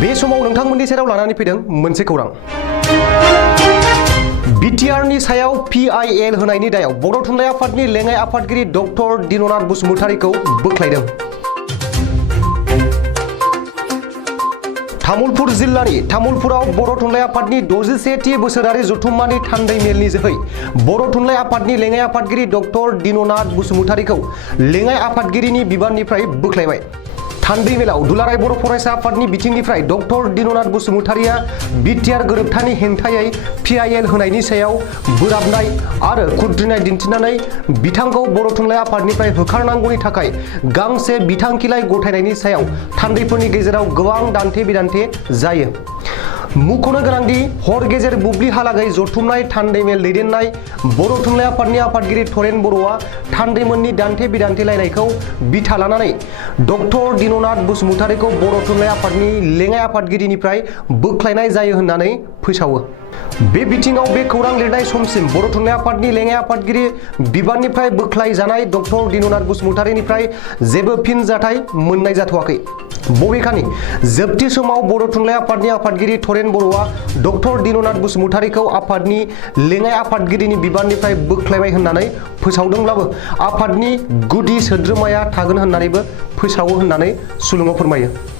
बे समाव नोंथांमोननि सेराव लानानै फैदों मोनसे खौरां। बिटिआरनि सायाव पिआइएल होनायनि दायाव बर' थुनलाइ आफादनि लेङाइ आफादगिरि डक्टर दिननाथ बसुमतारीखौ बोख्लायदों। तामुलपुर जिल्लानि तामुलपुराव बर' थुनलाइ आफादनि 61थि बोसोरारि जथुम्मानि थान्दै मेलनि जोहै बर' थुनलाइ आफादनि लेङाइ आफादगिरि डक्टर दिननाथ बसुमतारीखौ लेङाइ आफादगिरिनि बिबाननिफ्राय बोख्लायबाय। थान्दै मेलाव दुलाराय बर' फरायसा आफादनि बिथिंनिफ्राय डक्टर दिननाथ बसुमतारीया बिटिआर गोरोबथानि हेंथायै पिआइएल होनायनि सायाव बोराबनाय आरो खुद्रिनाय दिन्थिनानै बिथांखौ बर' थुनलाइ आफादनिफ्राय होखारनांगौनि थाखाय गांसे बिथांखिलाइ गथायनायनि सायाव थान्दैफोरनि गेजेराव गोबां दान्थे बिदान्थे जायो। मुंख'नो गोनांदि हर गेजेर बुब्लिहालागै जथुमनाय थान्दै मेल दैदेननाय बर' थुनलाइ आफादनि आफादगिरि थरेन बर'आ थान्दैमोननि दान्थे बिदान्थे लायनायखौ बिथा लानानै डक्टर दिननाथ बसुमतारीखौ बर' थुनलाइ आफादनि लेङाइ आफादगिरिनिफ्राय बोख्लायनाय जायो होननानै फोसावो। बे बिथिङाव बे खौरां लिरनाय समसिम बर' थुनलाइ आफादनि लेङाइ आफादगिरि बिबाननिफ्राय बोख्लाय जानाय डक्टर दिननाथ बसुमतारीनिफ्राय जेबो फिनजाथाय मोननाय जाथ'वाखै। बबेखानि जोबथि समाव बर' थुनलाइ आफादनि आफादगिरि थरेन बर'आ डक्टर दिननाथ बसुमतारीखौ आफादनि लेङाइ आफादगिरिनि बिबाननिफ्राय बोख्लायबाय होननानै फोसावदोंब्लाबो आफादनि गुदि सोद्रोमाया थागोन होननानैबो फोसावो होननानै सुलुङाव फोरमायो।